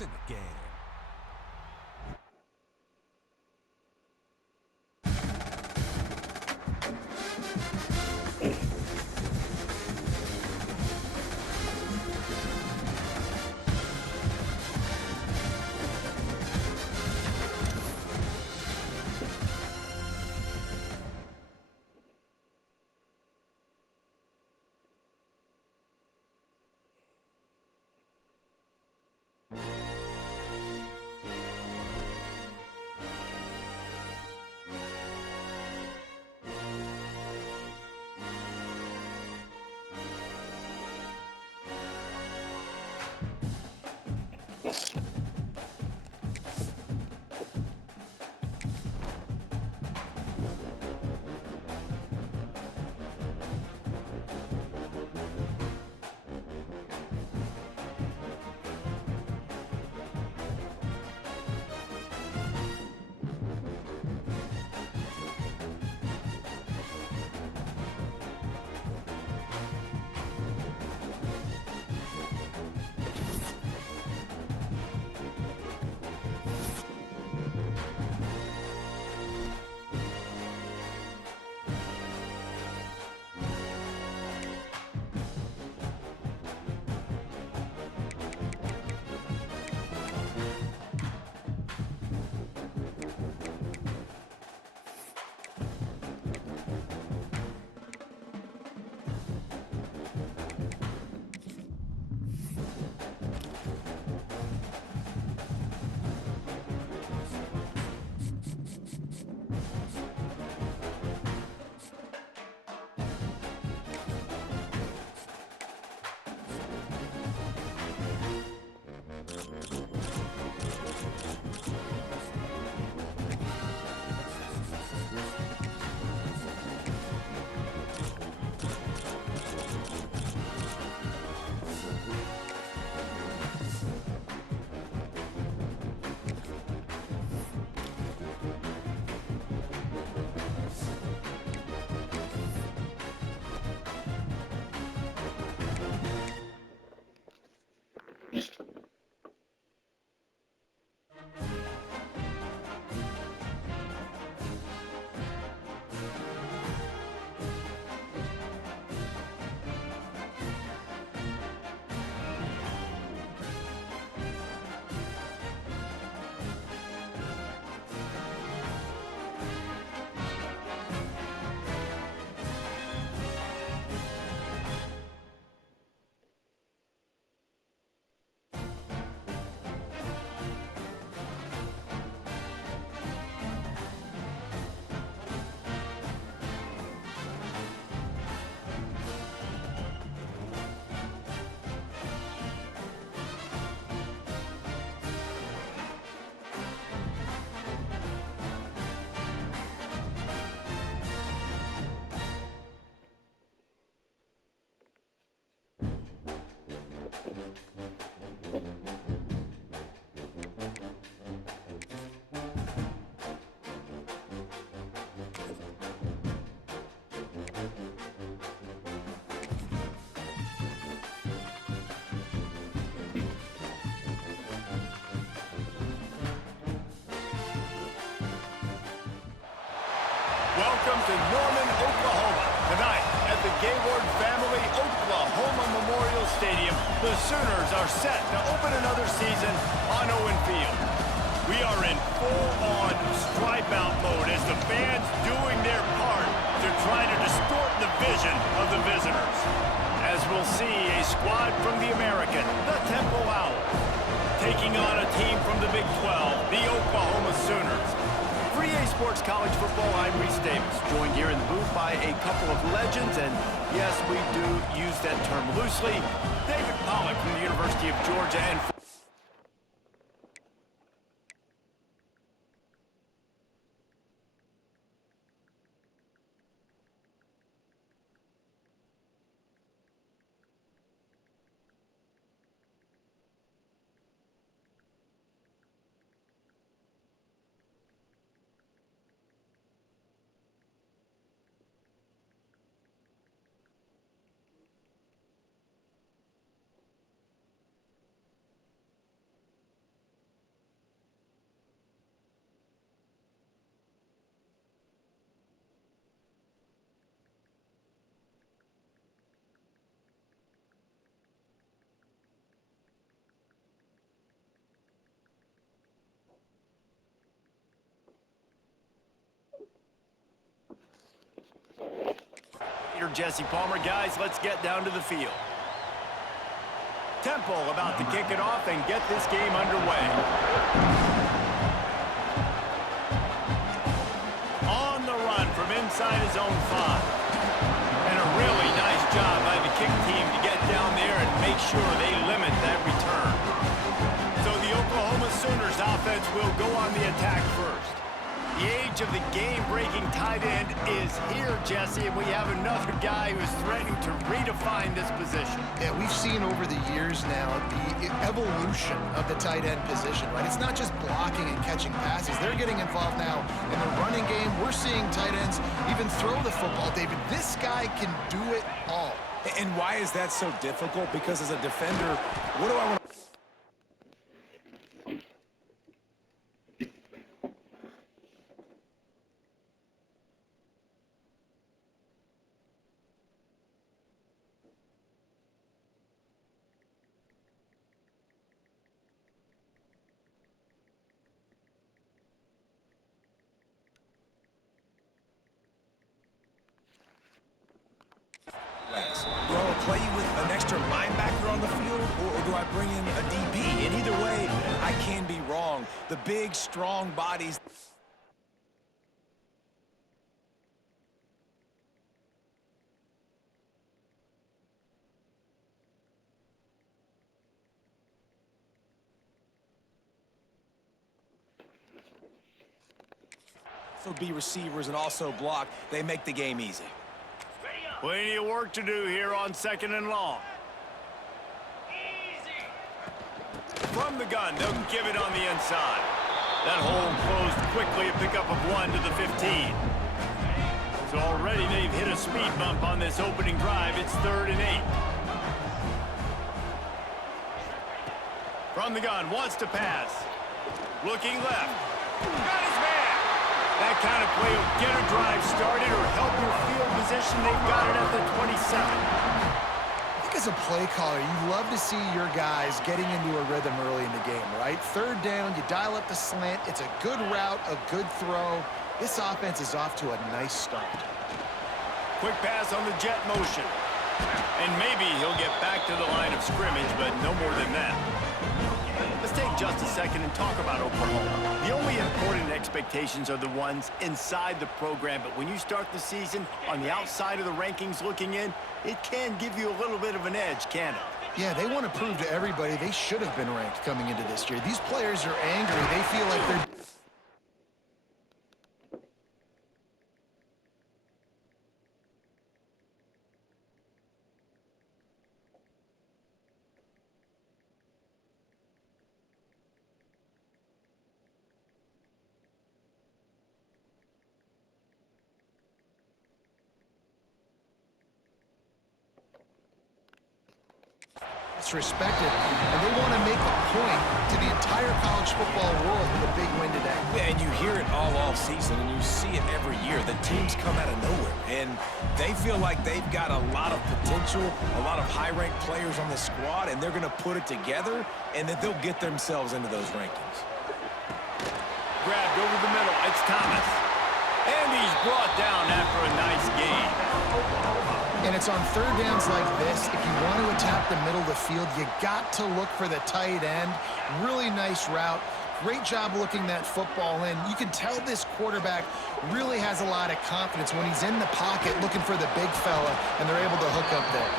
points in the game. Welcome to Norman, Oklahoma. Tonight, at the Gaylord Family Oklahoma Memorial Stadium, the Sooners are set to open another season on Owen Field. We are in full-on stripe-out mode as the fans doing their part to try to distort the vision of the visitors. As we'll see a squad from the American, the Temple Owls, taking on a team from the Big 12, the Oklahoma Sooners. For EA Sports College Football, I'm Reese Davis, joined here in the booth by a couple of legends, and yes, we do use that term loosely. David Pollack from the University of Georgia and coordinator, Jesse Palmer. Guys, let's get down to the field. Temple about to kick it off and get this game underway. On the run from inside his own 5. And a really nice job by the kick team to get down there and make sure they limit that return. So the Oklahoma Sooners offense will go on the attack first. The age of the game-breaking tight end is here, Jesse, and we have another guy who's threatening to redefine this position. Yeah, we've seen over the years now the evolution of the tight end position, right? It's not just blocking and catching passes. They're getting involved now in the running game. We're seeing tight ends even throw the football, David. This guy can do it all. And why is that so difficult? Because as a defender, what do I want to... Do I play with an extra linebacker on the field, or do I bring in a DB? And either way, I can be wrong. The big, strong bodies... So be receivers and also block. They make the game easy. Plenty of work to do here on 2nd and long. Easy. From the gun, they'll give it on the inside. That hole closed quickly, a pickup of 1 to the 15. So already they've hit a speed bump on this opening drive. It's 3rd and 8. From the gun, wants to pass. Looking left. Got his man. That kind of play will get a drive started or help your field position. They've got it at the 27. I think as a play caller, you love to see your guys getting into a rhythm early in the game, right? 3rd down, you dial up the slant. It's a good route, a good throw. This offense is off to a nice start. Quick pass on the jet motion. And maybe he'll get back to the line of scrimmage, but no more than that. Let's take just a second and talk about Oklahoma. The only important expectations are the ones inside the program, but when you start the season on the outside of the rankings looking in, it can give you a little bit of an edge, can't it? Yeah, they want to prove to everybody they should have been ranked coming into this year. These players are angry. They feel like they're... It's respected, and they want to make a point to the entire college football world with a big win today. Yeah, and you hear it all off season, and you see it every year. The teams come out of nowhere, and they feel like they've got a lot of potential, a lot of high-ranked players on the squad, and they're going to put it together, and then they'll get themselves into those rankings. Grabbed over the middle. It's Thomas. And he's brought down after a nice gain. And it's on 3rd downs like this. If you want to attack the middle of the field, you got to look for the tight end. Really nice route. Great job looking that football in. You can tell this quarterback really has a lot of confidence when he's in the pocket looking for the big fella, and they're able to hook up there.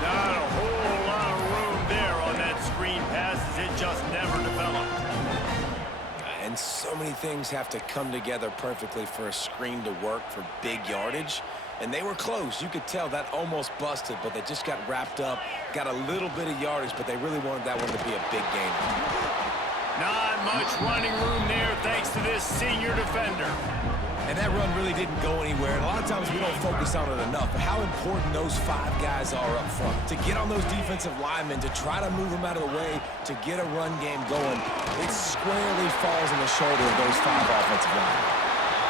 Not a whole lot of room there on that screen pass as it just never developed. And so many things have to come together perfectly for a screen to work for big yardage. And they were close. You could tell that almost busted, but they just got wrapped up, got a little bit of yardage, but they really wanted that one to be a big game. Not much running room there thanks to this senior defender. And that run really didn't go anywhere. And a lot of times we don't focus on it enough, but how important those 5 guys are up front. To get on those defensive linemen, to try to move them out of the way, to get a run game going, it squarely falls on the shoulder of those 5 offensive linemen.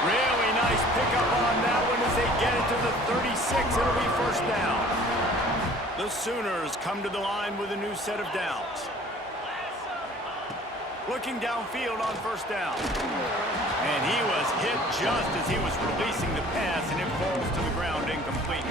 Really nice pickup on that one as they get it to the 36. It'll be 1st down. The Sooners come to the line with a new set of downs. looking downfield on first down. And he was hit just as he was releasing the pass, and it falls to the ground incomplete.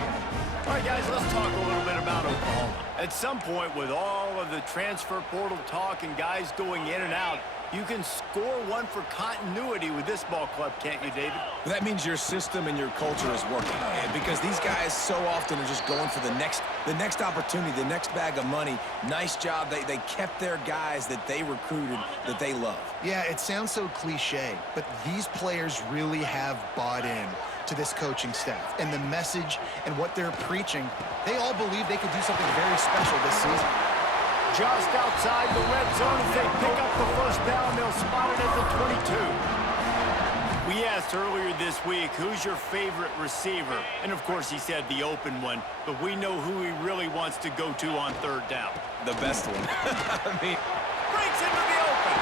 All right, guys, let's talk a little bit about Oklahoma. At some point, with all of the transfer portal talk and guys going in and out, you can score one for continuity with this ball club, can't you, David? That means your system and your culture is working. And because these guys so often are just going for the next opportunity, the next bag of money. Nice job. They kept their guys that they recruited, that they love. Yeah, it sounds so cliche, but these players really have bought in to this coaching staff and the message and what they're preaching. They all believe they could do something very special this season. Just outside the red zone as they pick up the first down. They'll spot it at the 22. We asked earlier this week, who's your favorite receiver? And, of course, he said the open one, but we know who he really wants to go to on third down. The best one. I mean, breaks into the open.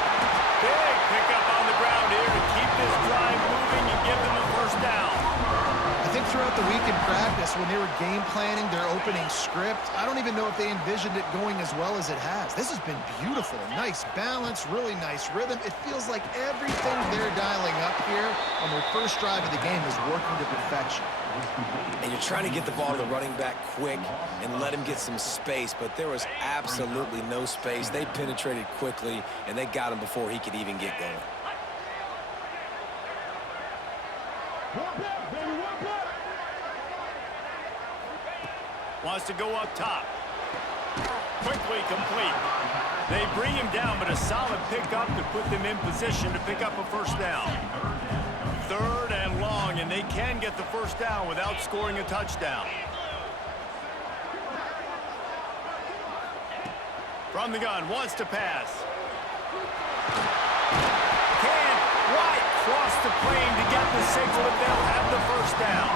Big pickup on the ground here to keep this drive moving and give them a first down. I think throughout the week in practice, when they were game planning their opening script, I don't even know if they envisioned it going as well as it has. This has been beautiful. Nice balance, really nice rhythm. It feels like everything they're dialing up here on their first drive of the game is working to perfection. and you're trying to get the ball to the running back quick and let him get some space, but there was absolutely no space. They penetrated quickly, and they got him before he could even get going. Wants to go up top. Quickly complete. They bring him down, but a solid pickup to put them in position to pick up a first down. Third and long, and they can get the first down without scoring a touchdown. From the gun, wants to pass. Can't quite cross the plane to get the signal, but they'll have the first down.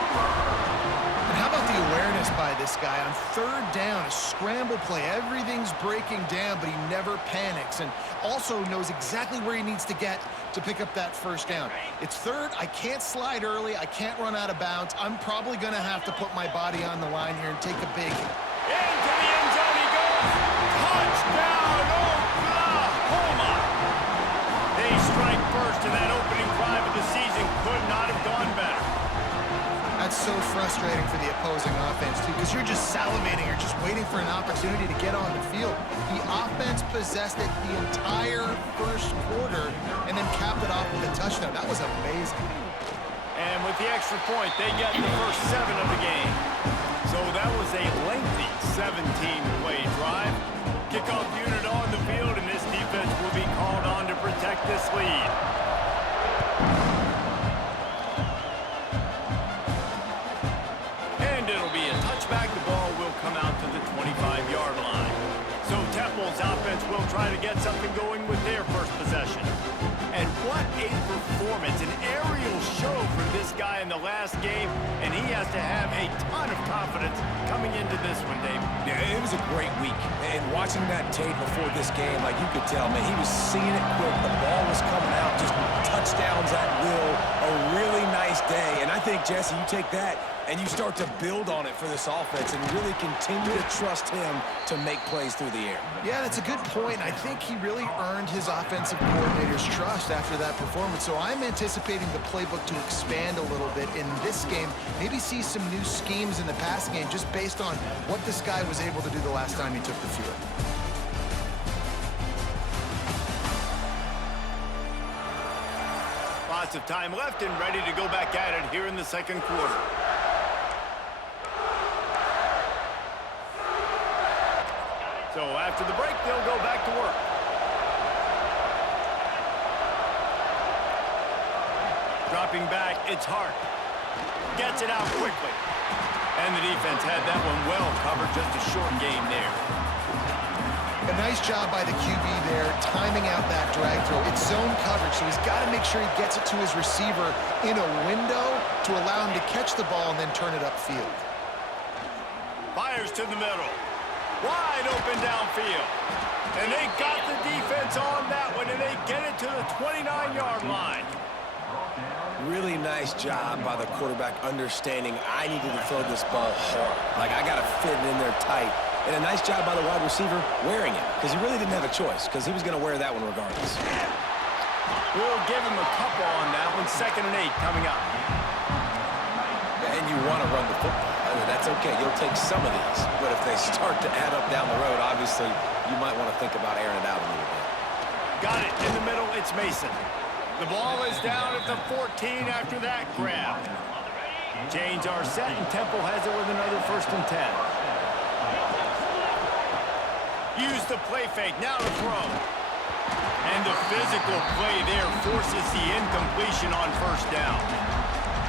And how about the awareness by this guy on third down, a scramble play. Everything's breaking down, but he never panics and also knows exactly where he needs to get to pick up that first down. It's third. I can't slide early. I can't run out of bounds. I'm probably going to have to put my body on the line here and take a big hit. Into the end zone he goes. Touchdown, Oklahoma! They strike first in that opening drive of the season. Could not have gone better. That's so frustrating for the opposing offense, too, because you're just salivating. You're just waiting for an opportunity to get on the field. The offense possessed it the entire first quarter and then capped it off with a touchdown. That was amazing. And with the extra point, they get the first 7 of the game. So that was a lengthy 17-play drive. Kickoff unit on the field, and this defense will be called on to protect this lead. And it'll be a touchback. The ball will come out to the 25-yard line. So Temple's offense will try to get something going with their first possession. And what a performance, an aerial show for this guy in the last game, and he has to have a ton of confidence coming into this one, Dave. Yeah, it was a great week. And watching that tape before this game, like you could tell, man, he was seeing it quick. The ball was coming out, just touchdowns at will. A really nice day. And I think, Jesse, you take that and you start to build on it for this offense and really continue to trust him to make plays through the air. Yeah, that's a good point. I think he really earned his offensive coordinator's trust after that performance. So I'm anticipating the playbook to expand a little bit in this game. Maybe see some new schemes in the passing game just based on what this guy was able to do the last time he took the field. Lots of time left and ready to go back at it here in the second quarter. So after the break, they'll go back to work. Dropping back, it's Hart. Gets it out quickly. And the defense had that one well covered, just a short game there. A nice job by the QB there, timing out that drag throw. It's zone coverage, so he's got to make sure he gets it to his receiver in a window to allow him to catch the ball and then turn it upfield. Fires to the middle. Wide open downfield. And they got the defense on that one, and they get it to the 29-yard line. Really nice job by the quarterback understanding I needed to throw this ball hard. Like, I got to fit it in there tight. And a nice job by the wide receiver wearing it, because he really didn't have a choice, because he was going to wear that one regardless. We'll give him a couple on that one. 2nd and 8 coming up. And you want to run the football. I mean, that's okay. You'll take some of these. But if they start to add up down the road, obviously, you might want to think about airing it out a little bit. Got it in the middle. It's Mason. The ball is down at the 14 after that grab. Change our set, and Temple has it with another 1st and 10. Use the play fake. Now to throw. And the physical play there forces the incompletion on 1st down.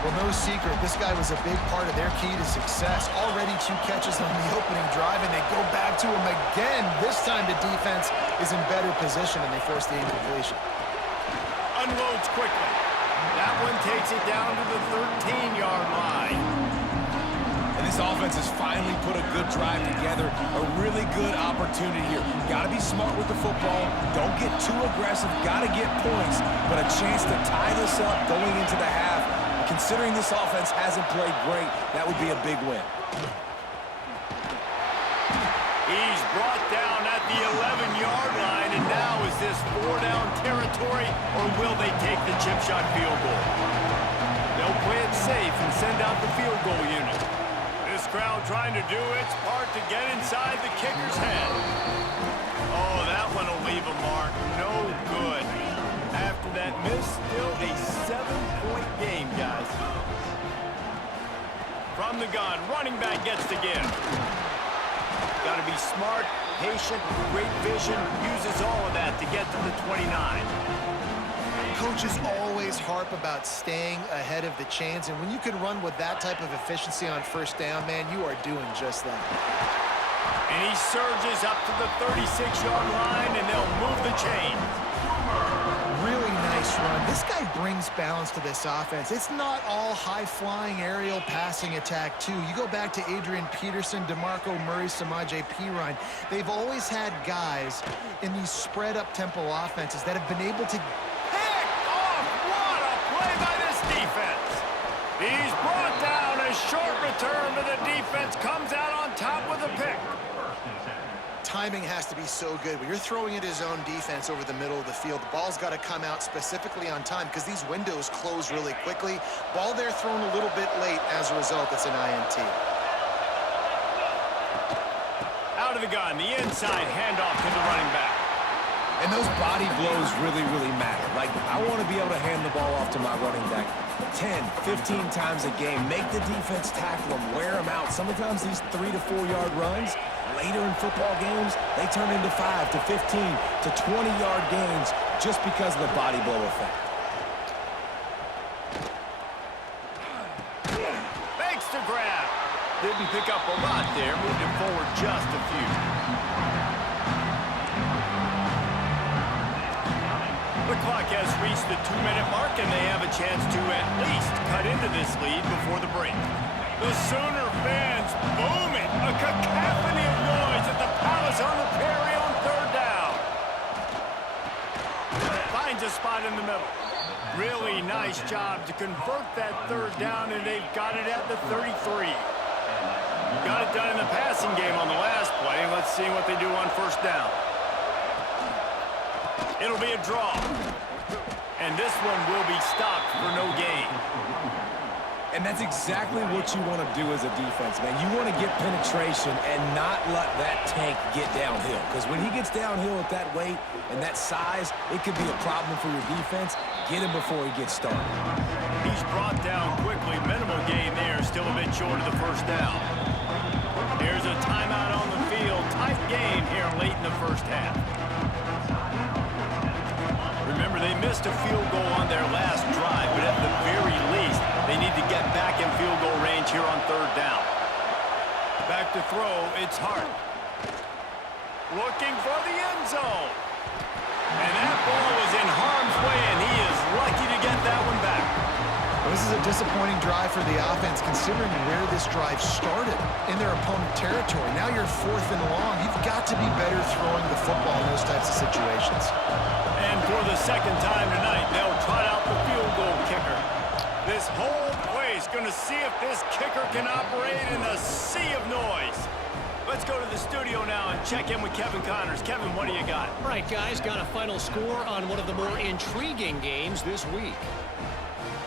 Well, no secret, this guy was a big part of their key to success. Already 2 catches on the opening drive, and they go back to him again. This time the defense is in better position, and they force the incompletion. Unloads quickly. That one takes it down to the 13-yard line. And this offense has finally put a good drive together. A really good opportunity here. Got to be smart with the football. Don't get too aggressive. Got to get points. But a chance to tie this up going into the half. Considering this offense hasn't played great, that would be a big win. He's brought down at the 11-yard line, and now is this 4-down territory, or will they take the chip shot field goal? They'll play it safe and send out the field goal unit. This crowd trying to do its part to get inside the kicker's head. Oh, that one will leave a mark. No good. After that miss, still a 7-point game, guys. From the gun, running back gets the give. Got to be smart, patient, great vision, uses all of that to get to the 29. Coaches always harp about staying ahead of the chains, and when you can run with that type of efficiency on 1st down, man, you are doing just that. And he surges up to the 36-yard line, and they'll move the chains. Really nice run. This guy brings balance to this offense. It's not all high-flying aerial passing attack, too. You go back to Adrian Peterson, DeMarco Murray, Samaje Perine. They've always had guys in these spread-up tempo offenses that have been able to pick off. What a play by this defense. He's brought down. A short return to the defense comes out on top with a pick. Timing has to be so good. When you're throwing at his own defense over the middle of the field, the ball's got to come out specifically on time because these windows close really quickly. Ball there thrown a little bit late. As a result, it's an INT. Out of the gun, the inside handoff to the running back. And those body blows really, really matter. Like, I want to be able to hand the ball off to my running back 10, 15 times a game. Make the defense tackle them, wear them out. Sometimes these 3 to 4 yard runs, later in football games, they turn into 5 to 15 to 20-yard gains just because of the body blow effect. Makes the grab. Didn't pick up a lot there. Moved it forward just a few. The clock has reached the 2-minute mark, and they have a chance to at least cut into this lead before the break. The Sooner fans booming. A cacophony of noise at the Palace on the Prairie on 3rd down. Finds a spot in the middle. Really nice job to convert that 3rd down, and they've got it at the 33. Got it done in the passing game on the last play. Let's see what they do on 1st down. It'll be a draw. And this one will be stopped for no gain. And that's exactly what you want to do as a defense, man. You want to get penetration and not let that tank get downhill. Because when he gets downhill at that weight and that size, it could be a problem for your defense. Get him before he gets started. He's brought down quickly. Minimal gain there. Still a bit short of the 1st down. Here's a timeout on the field. Tight game here late in the 1st half. Remember, they missed a field goal on their last drive, but at the very least, they need to get back in field goal range here on 3rd down. Back to throw, it's Hart. Looking for the end zone. And that ball was in harm's way, and he is lucky to get that one back. Well, this is a disappointing drive for the offense, considering where this drive started in their opponent territory. Now you're 4th and long. You've got to be better throwing the football in those types of situations. And for the 2nd time tonight, they'll trot out the field goal kicker. This whole place going to see if this kicker can operate in a sea of noise. Let's go to the studio now and check in with Kevin Connors. Kevin, what do you got? All right, guys, got a final score on one of the more intriguing games this week.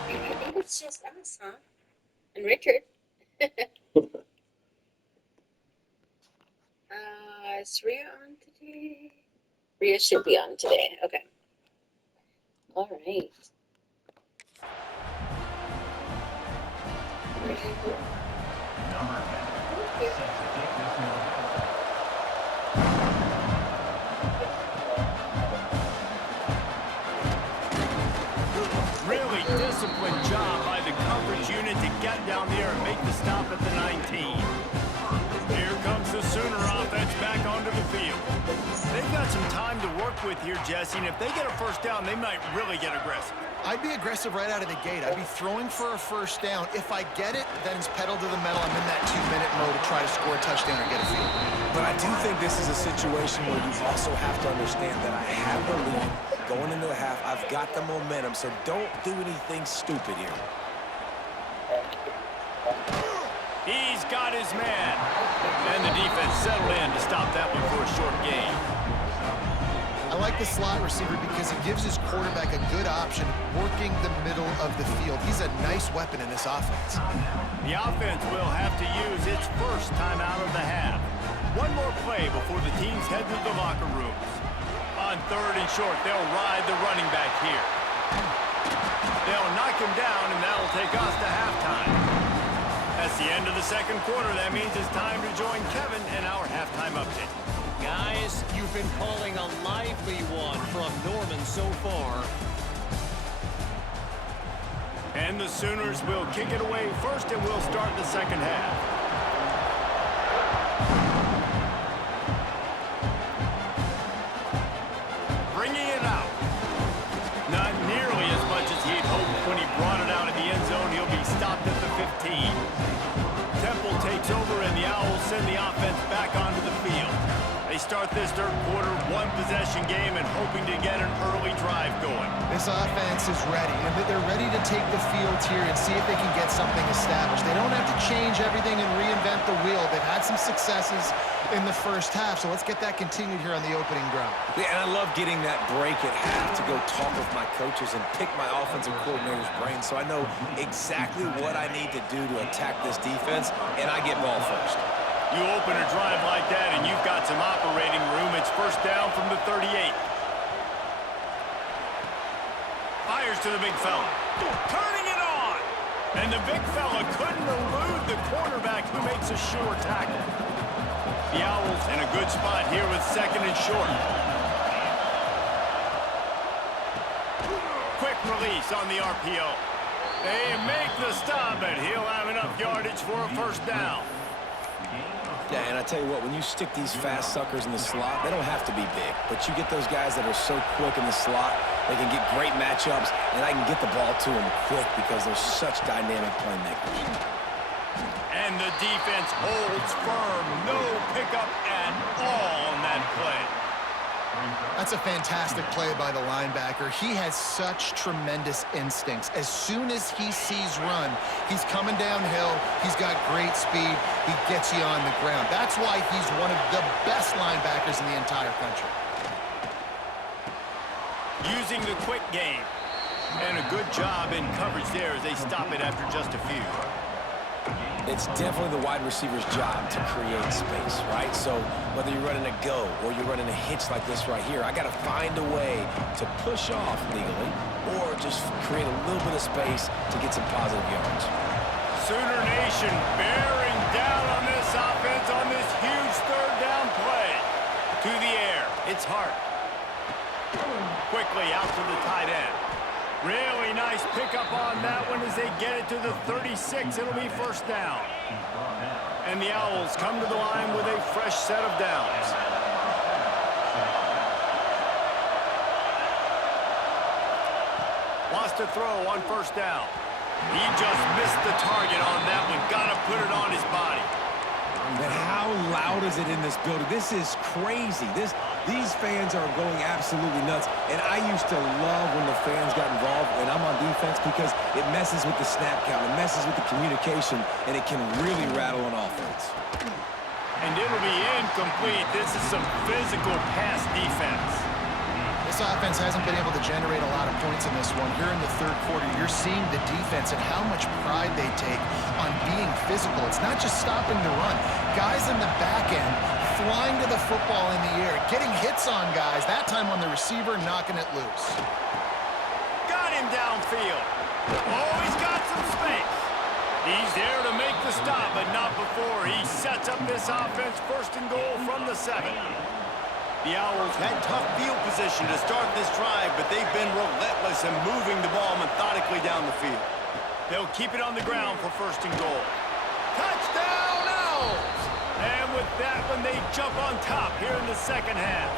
I think it's just us, huh? And Richard. Is Rhea on today? Rhea should be on today. Okay. All right. Really disciplined job by the coverage unit to get down there and make the stop at the 19. Here comes the Sooner offense back onto the field. They've got some time to work with here, Jesse, and if they get a first down, they might really get aggressive. I'd be aggressive right out of the gate. I'd be throwing for a first down. If I get it, then it's pedal to the metal. I'm in that 2-minute mode to try to score a touchdown or get a field. But I do think this is a situation where you also have to understand that I have the lead going into the half. I've got the momentum, so don't do anything stupid here. He's got his man. And the defense settled in to stop that one for a short gain. I like the slot receiver because he gives his quarterback a good option working the middle of the field. He's a nice weapon in this offense. The offense will have to use its first time out of the half. One more play before the teams head to the locker rooms. On 3rd and short, they'll ride the running back here. They'll knock him down, and that'll take us to halftime. That's the end of the second quarter. That means it's time to join Kevin in our halftime update. Guys, you've been calling a lively one from Norman so far. And the Sooners will kick it away first, and we'll start the second half. Bringing it out. Not nearly as much as he'd hoped when he brought it out of the end zone. He'll be stopped at the 15. Temple takes over, and the Owls send the offense back onto the field. They start this third quarter, one-possession game, and hoping to get an early drive going. This offense is ready, and they're ready to take the field here and see if they can get something established. They don't have to change everything and reinvent the wheel. They've had some successes in the first half, so let's get that continued here on the opening drive. Yeah, and I love getting that break at half to go talk with my coaches and pick my offensive coordinator's brain so I know exactly what I need to do to attack this defense, and I get ball first. You open a drive like that, and you've got some operating room. It's first down from the 38. Fires to the big fella. Turning it on! And the big fella couldn't elude the quarterback who makes a sure tackle. The Owls in a good spot here with 2nd and short. Quick release on the RPO. They make the stop, and he'll have enough yardage for a first down. Yeah, and I tell you what, when you stick these fast suckers in the slot, they don't have to be big. But you get those guys that are so quick in the slot, they can get great matchups, and I can get the ball to them quick because they're such dynamic playmakers. And the defense holds firm. No pickup at all on that play. That's a fantastic play by the linebacker. He has such tremendous instincts. As soon as he sees run, he's coming downhill. He's got great speed. He gets you on the ground. That's why he's one of the best linebackers in the entire country. Using the quick game. And a good job in coverage there as they stop it after just a few. It's definitely the wide receiver's job to create space, right? So whether you're running a go or you're running a hitch like this right here, I got to find a way to push off legally or just create a little bit of space to get some positive yards. Sooner Nation bearing down on this offense on this huge third down play. To the air. It's Hart. Quickly out to the tight end. Really nice pickup on that one as they get it to the 36. It'll be first down. And the Owls come to the line with a fresh set of downs. Lost a throw on first down. He just missed the target on that one. Got to put it on his body. But how loud is it in this building? This is crazy. These fans are going absolutely nuts. And I used to love when the fans got involved when I'm on defense because it messes with the snap count. It messes with the communication, and it can really rattle an offense. And it'll be incomplete. This is some physical pass defense. This offense hasn't been able to generate a lot of points in this one. Here in the third quarter, you're seeing the defense and how much pride they take on being physical. It's not just stopping the run. Guys in the back end flying to the football in the air, getting hits on guys, that time on the receiver, knocking it loose. Got him downfield. Oh, he's got some space. He's there to make the stop, but not before he sets up this offense first and goal from the 7. The Owls had tough field position to start this drive, but they've been relentless in moving the ball methodically down the field. They'll keep it on the ground for first and goal. Touchdown, Owls! And with that one, they jump on top here in the second half.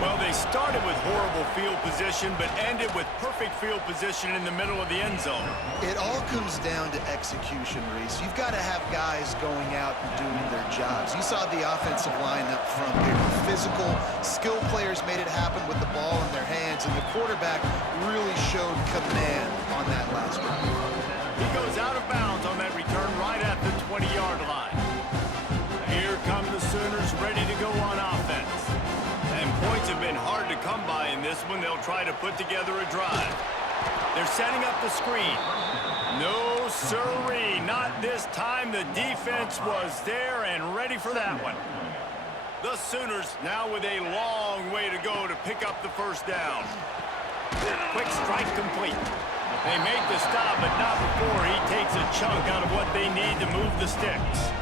Well, they started with horrible field position, but ended with perfect field position in the middle of the end zone. It all comes down to execution, Reese. You've got to have guys going out and doing their jobs. You saw the offensive line up front. They were physical. Skilled players made it happen with the ball in their hands, and the quarterback really showed command on that last one. He goes out of bounds on that return right at the 20-yard line. Here come the Sooners ready to go on offense. And points have been hard to come by in this one. They'll try to put together a drive. They're setting up the screen. No, sirree, not this time. The defense was there and ready for that one. The Sooners now with a long way to go to pick up the first down. Quick strike complete. They make the stop, but not before he takes a chunk out of what they need to move the sticks.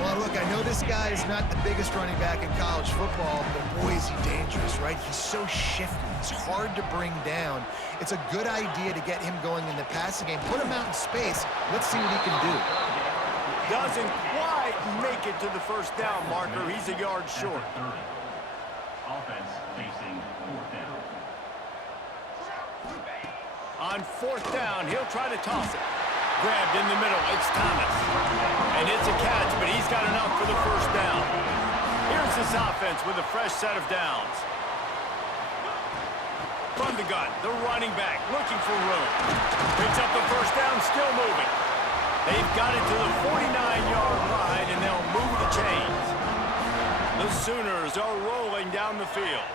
Well, look, I know this guy is not the biggest running back in college football, but boy, is he dangerous, right? He's so shifty. He's hard to bring down. It's a good idea to get him going in the passing game. Put him out in space. Let's see what he can do. Doesn't quite make it to the first down marker. He's a yard short. Offense facing fourth down. On fourth down, he'll try to toss it. Grabbed in the middle, it's Thomas. And it's a catch, but he's got enough for the first down. Here's this offense with a fresh set of downs. From the gun, the running back looking for room. Picks up the first down, still moving. They've got it to the 49-yard line, and they'll move the chains. The Sooners are rolling down the field.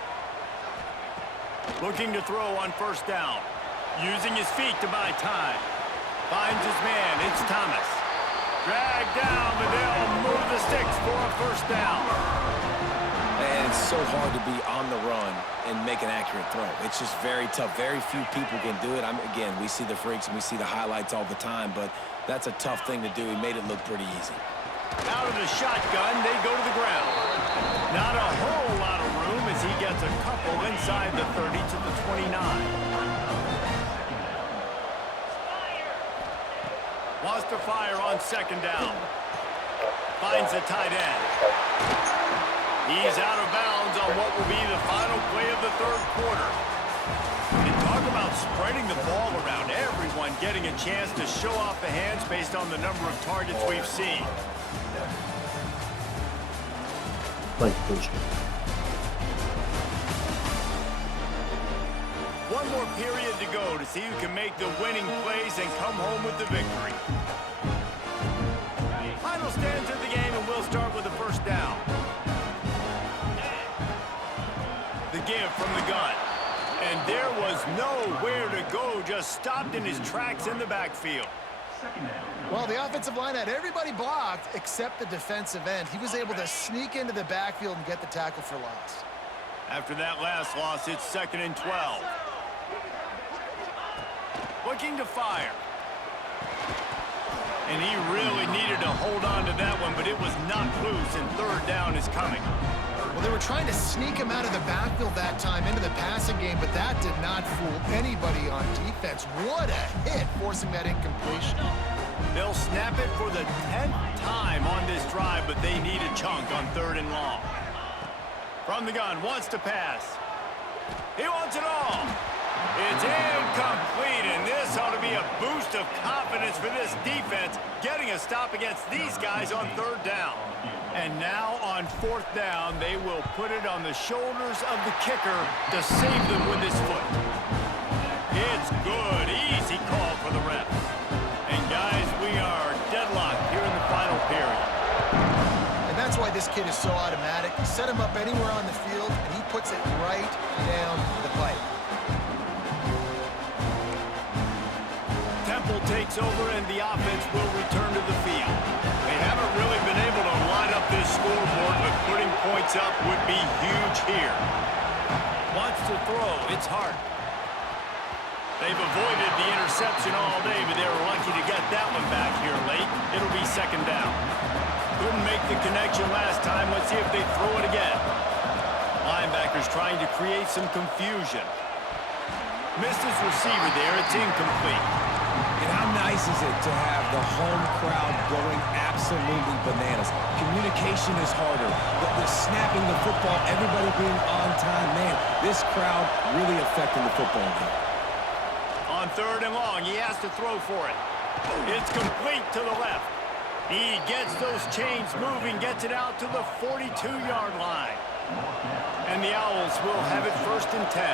Looking to throw on first down. Using his feet to buy time. Finds his man, it's Thomas. Dragged down, but they'll move the sticks for a first down. And it's so hard to be on the run and make an accurate throw. It's just very tough. Very few people can do it. Again, we see the freaks and we see the highlights all the time, but that's a tough thing to do. He made it look pretty easy. Out of the shotgun, they go to the ground. Not a whole lot of room as he gets a couple inside the 30 to the 29. Wants to fire on second down. Finds a tight end. He's out of bounds on what will be the final play of the third quarter. And talk about spreading the ball around. Everyone getting a chance to show off the hands based on the number of targets we've seen. One more period to go to see who can make the winning plays and come home with the victory. Final stands of the game, and we'll start with the first down. The give from the gun. And there was nowhere to go, just stopped in his tracks in the backfield. Well, the offensive line had everybody blocked except the defensive end. He was able to sneak into the backfield and get the tackle for loss. After that last loss, it's 2nd and 12. Looking to fire. And he really needed to hold on to that one, but it was knocked loose, and third down is coming. Well, they were trying to sneak him out of the backfield that time into the passing game, but that did not fool anybody on defense. What a hit, forcing that incompletion. They'll snap it for the 10th time on this drive, but they need a chunk on 3rd and long. From the gun, wants to pass. He wants it all. It's incomplete, and this ought to be a boost of confidence for this defense, getting a stop against these guys on 3rd down. And now on 4th down, they will put it on the shoulders of the kicker to save them with his foot. It's good, easy call for the refs. And guys, we are deadlocked here in the final period. why this kid is so automatic. Set him up anywhere on the field, and he puts it right down the pipe. Temple takes over, and the offense will return to the field. They haven't really been able to line up this scoreboard, but putting points up would be huge here. Wants to throw. It's Hart. They've avoided the interception all day, but they were lucky to get that one back here late. It'll be second down. Couldn't make the connection last time. Let's see if they throw it again. Linebackers trying to create some confusion. Missed his receiver there. It's incomplete. And how nice is it to have the home crowd going absolutely bananas? Communication is harder. The snapping the football, everybody being on time. Man, this crowd really affecting the football game. On third and long, he has to throw for it. It's complete to the left. He gets those chains moving, gets it out to the 42-yard line. And the Owls will have it 1st and 10.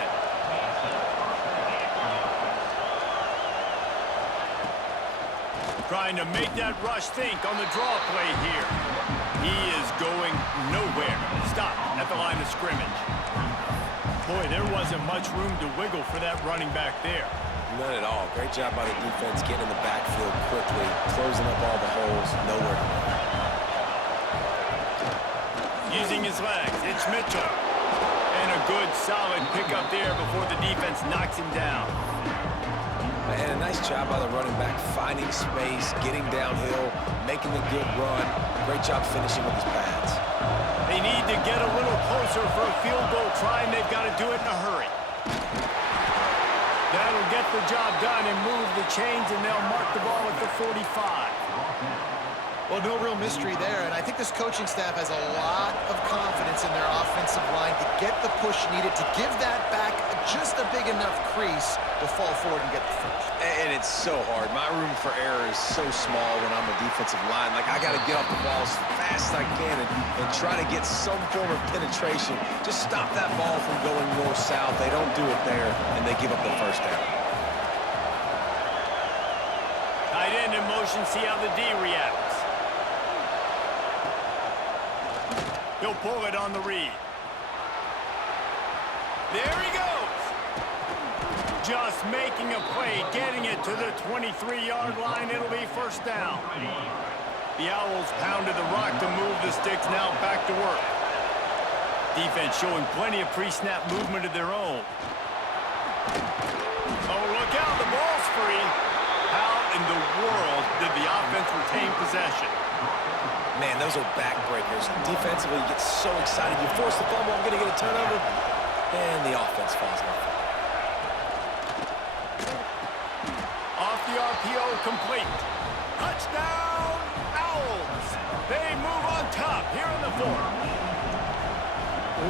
Trying to make that rush think on the draw play here. He is going nowhere. Stop at the line of scrimmage. Boy, there wasn't much room to wiggle for that running back there. None at all. Great job by the defense getting in the backfield quickly, closing up all the holes, nowhere to run. Using his legs, it's Mitchell. And a good, solid pickup there before the defense knocks him down. And a nice job by the running back, finding space, getting downhill, making the good run. Great job finishing with his pads. They need to get a little closer for a field goal try, and they've got to do it in a hurry. That'll get the job done and move the chains, and they'll mark the ball at the 45. Well, no real mystery there, and I think this coaching staff has a lot of confidence in their offensive line to get the push needed to give that back just a big enough crease to fall forward and get the first. And it's so hard. My room for error is so small when I'm a defensive line. Like, I got to get off the ball as fast as I can and try to get some form of penetration. Just stop that ball from going north-south. They don't do it there, and they give up the first down. Tight end in motion, see how the D reacts. He'll pull it on the read. There he goes. Just making a play, getting it to the 23-yard line. It'll be first down. The Owls pounded the rock to move the sticks, now back to work. Defense showing plenty of pre-snap movement of their own. Oh, look out, the ball's free. How in the world did the offense retain possession? Man, those are backbreakers. Defensively, you get so excited. You force the fumble, I'm going to get a turnover, and the offense falls off. Off the RPO, complete. Touchdown, Owls. They move on top here in the fourth.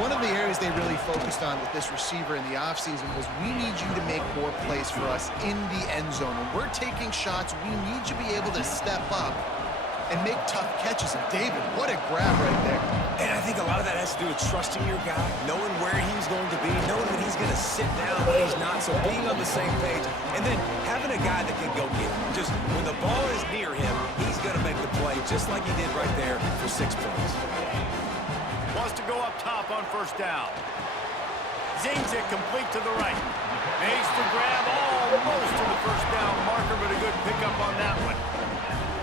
One of the areas they really focused on with this receiver in the offseason was we need you to make more plays for us in the end zone. When we're taking shots, we need you to be able to step up and make tough catches. And David, what a grab right there. And I think a lot of that has to do with trusting your guy, knowing where he's going to be, knowing when he's going to sit down, when he's not, so being on the same page, and then having a guy that can go get it. Just when the ball is near him, he's going to make the play, just like he did right there for 6 points. Wants to go up top on first down. Zings it complete to the right. Makes the grab almost to the first down marker, but a good pickup on that one.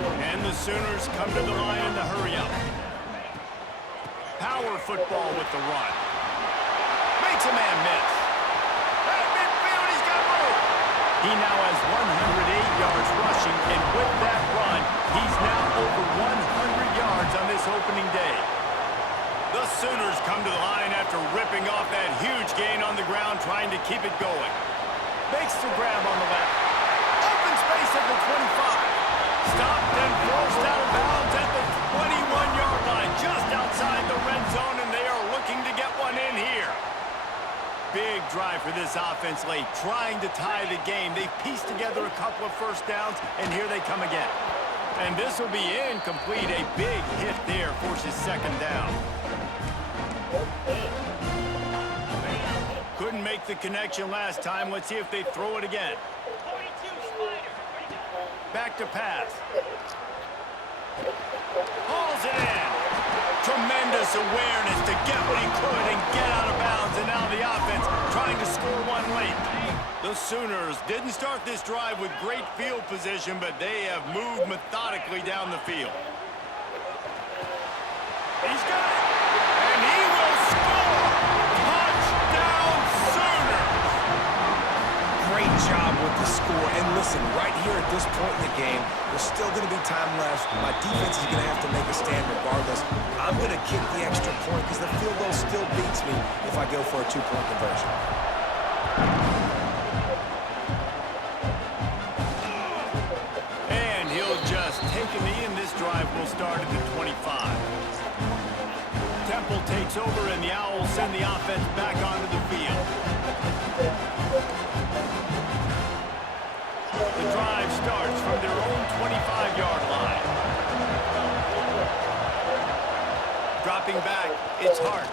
And the Sooners come to the line in the hurry-up. Power football with the run. Makes a man miss. At midfield, he's got room. He now has 108 yards rushing, and with that run, he's now over 100 yards on this opening day. The Sooners come to the line after ripping off that huge gain on the ground, trying to keep it going. Makes the grab on the left. Open space at the 25. Stopped and forced out of bounds at the 21-yard line, just outside the red zone, and they are looking to get one in here. Big drive for this offense late, trying to tie the game. They pieced together a couple of first downs, and here they come again. And this will be incomplete. A big hit there forces second down. Couldn't make the connection last time. Let's see if they throw it again. Back to pass. Hauls it in. tremendous awareness to get what he could and get out of bounds, and now the offense trying to score one late. The Sooners didn't start this drive with great field position, but they have moved methodically down the field. He's got it, and he will score! Touchdown, Sooners! Great job with the score. And listen, right here at this point in the game, there's still going to be time left. My defense is going to have to make a stand regardless. I'm going to kick the extra point because the field goal still beats me if I go for a two-point conversion. And he'll just take a knee, and this drive will start at the 25. Temple takes over, and the Owls send the offense back onto the field. The drive starts from their own 25-yard line. Dropping back, it's Hart.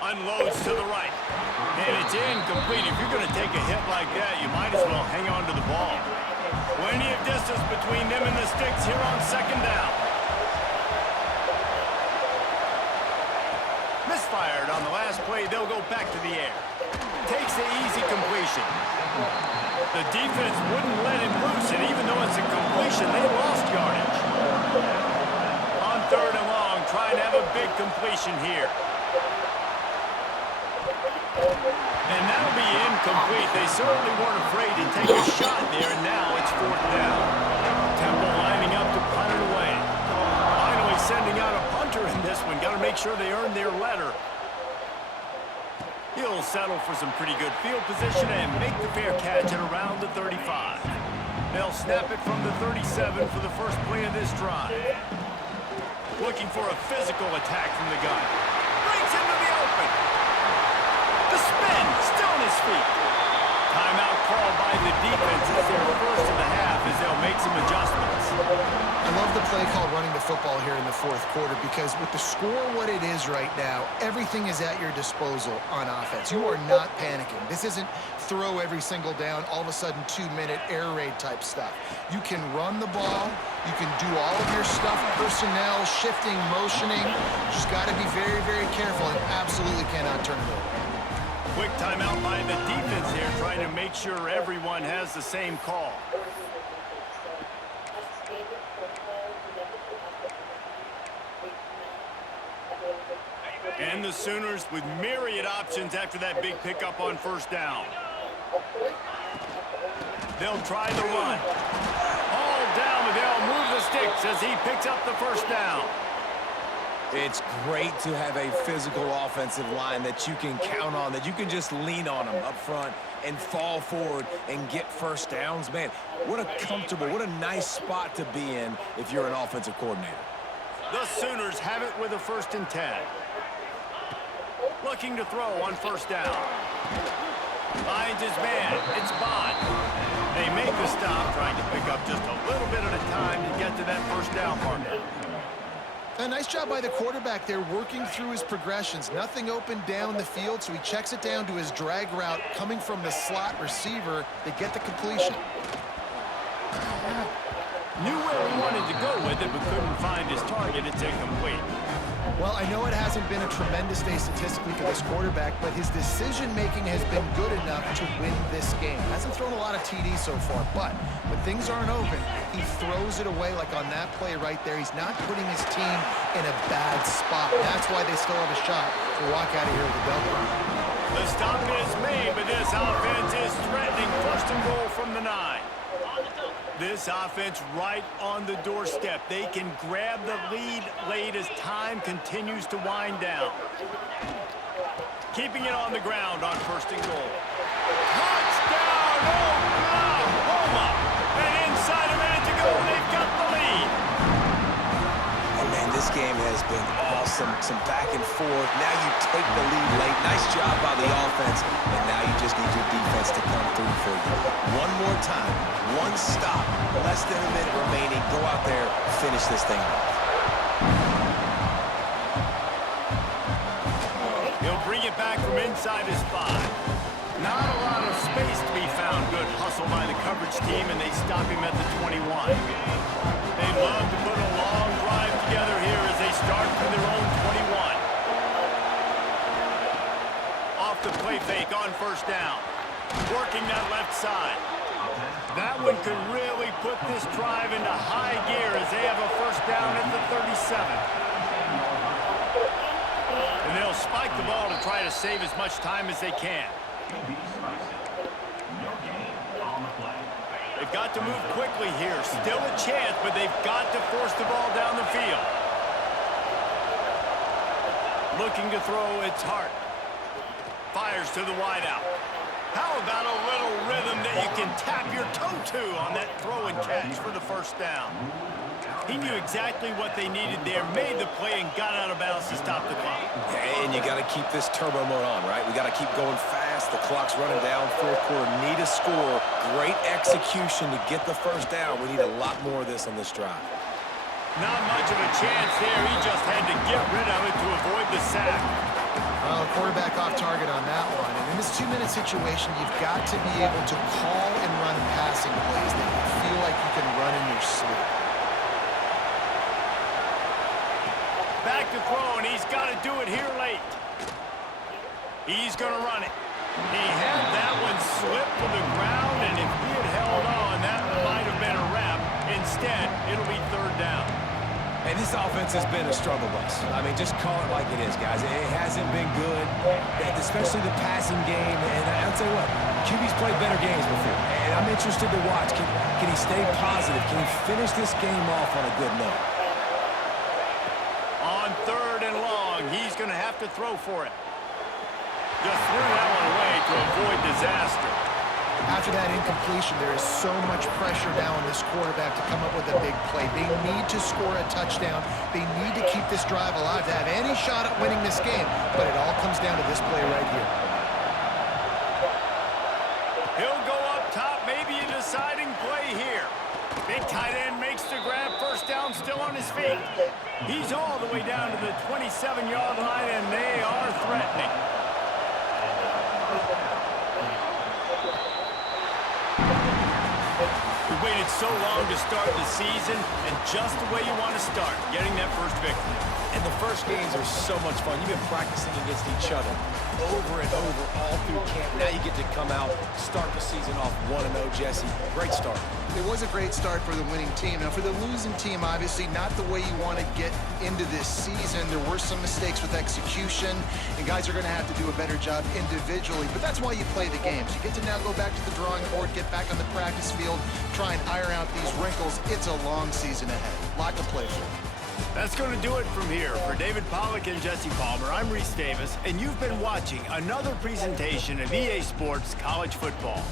Unloads to the right. And it's incomplete. If you're going to take a hit like that, you might as well hang on to the ball. Plenty of distance between them and the sticks here on second down. Misfired on the last play. They'll go back to the air. Takes the easy completion. The defense wouldn't let him loose, and even though it's a completion, they lost yardage. On third and long, trying to have a big completion here. And that'll be incomplete. They certainly weren't afraid to take a shot there, and now it's fourth down. Temple lining up to punt it away. Finally sending out a punter in this one. Got to make sure they earn their letter. He'll settle for some pretty good field position and make the fair catch at around the 35. They'll snap it from the 37 for the first play of this drive. Looking for a physical attack from the gun. Breaks into the open. The spin, still on his feet. Timeout called by the defense. It's their first of the half as they'll make some adjustments. I love the play call running the football here in the fourth quarter because with the score what it is right now, everything is at your disposal on offense. You are not panicking. This isn't throw every single down, all of a sudden 2-minute air raid type stuff. You can run the ball. You can do all of your stuff, personnel, shifting, motioning. You just got to be very, very careful and absolutely cannot turn it over. Quick timeout by the defense here, trying to make sure everyone has the same call. And the Sooners with myriad options after that big pickup on first down. They'll try the run. All down, but they'll move the sticks as he picks up the first down. It's great to have a physical offensive line that you can count on, that you can just lean on them up front and fall forward and get first downs. Man, what a comfortable, what a nice spot to be in if you're an offensive coordinator. The Sooners have it with a 1st and 10. Looking to throw on first down. Finds his man. It's Bond. They make the stop, trying to pick up just a little bit at a time to get to that first down marker. A nice job by the quarterback there working through his progressions. Nothing open down the field, so he checks it down to his drag route coming from the slot receiver to get the completion. Knew where he wanted to go with it, but couldn't find his target. It's incomplete. Well, I know it hasn't been a tremendous day statistically for this quarterback, but his decision-making has been good enough to win this game. Hasn't thrown a lot of TDs so far, but when things aren't open, he throws it away like on that play right there. He's not putting his team in a bad spot. That's why they still have a shot to walk out of here with a W. The stop is made, but this offense is threatening 1st and goal from the 9. This offense right on the doorstep. They can grab the lead late as time continues to wind down. Keeping it on the ground on 1st and goal. Touchdown, Oklahoma! And inside a minute to go, they've got the lead. And man, this game has been awesome. Some back and forth. Now you take the lead late. Nice job by the offense. And now you just need your defense to come through for you. One more time. One stop. Less than a minute remaining. Go out there, finish this thing off. He'll bring it back from inside his 5. Not a lot of space to be found. Good hustle by the coverage team, and they stop him at the 21. They love to put a long drive together here as they start from their own 21. the play fake on first down. Working that left side. That one could really put this drive into high gear as they have a first down at the 37. And they'll spike the ball to try to save as much time as they can. They've got to move quickly here. Still a chance, but they've got to force the ball down the field. Looking to throw, it's Hart. Fires to the wideout. How about a little rhythm that you can tap your toe to on that throw and catch for the first down? He knew exactly what they needed there, made the play, and got out of bounds to stop the clock. And you got to keep this turbo mode on, right? We got to keep going fast. The clock's running down. Fourth quarter, need a score. Great execution to get the first down. We need a lot more of this on this drive. Not much of a chance there. He just had to get rid of it to avoid the sack. Well, quarterback off target on that one. And in this 2-minute situation, you've got to be able to call and run passing plays that you feel like you can run in your sleep. Back to throw, and he's got to do it here late. He's going to run it. He had that one slip to the ground, and if he had held on, that might have been a wrap. Instead, it'll be third down. And this offense has been a struggle bus. I mean, just call it like it is, guys. It hasn't been good, especially the passing game. And I'll tell you what, QB's played better games before. And I'm interested to watch. Can he stay positive? Can he finish this game off on a good note? On third and long, he's going to have to throw for it. Just threw that one away to avoid disaster. After that incompletion, there is so much pressure now on this quarterback to come up with a big play. They need to score a touchdown. They need to keep this drive alive to have any shot at winning this game. But it all comes down to this play right here. He'll go up top, maybe a deciding play here. Big tight end makes the grab, first down, still on his feet. He's all the way down to the 27-yard line, and they are threatening. We waited so long to start the season, and just the way you want to start, getting that first victory. And the first games are so much fun. You've been practicing against each other over and over all through camp. Now you get to come out, start the season off 1-0, Jesse. Great start. It was a great start for the winning team. Now, for the losing team, obviously not the way you want to get into this season. There were some mistakes with execution, and guys are going to have to do a better job individually. But that's why you play the games. You get to now go back to the drawing board, get back on the practice field, try and iron out these wrinkles. It's a long season ahead. Lot to play for. That's going to do it from here. For David Pollack and Jesse Palmer, I'm Reese Davis, and you've been watching another presentation of EA Sports College Football.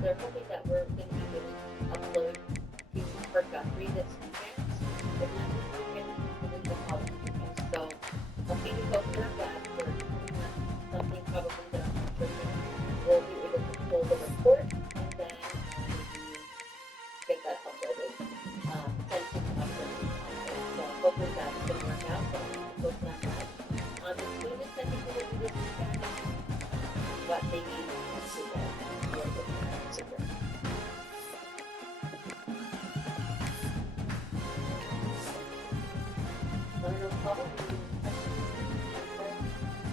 they're hoping that we're going to be able to upload pieces for Guthrie this weekend. If not this weekend, hopefully the following weekend. So I'll keep you posted on that. We're doing something probably that I'm not sure when we'll be able to pull the report and then get that uploaded. Send to the upload. So hopefully that's going to work out. So I'll keep you posted on that. The students, I think, will be this weekend. But they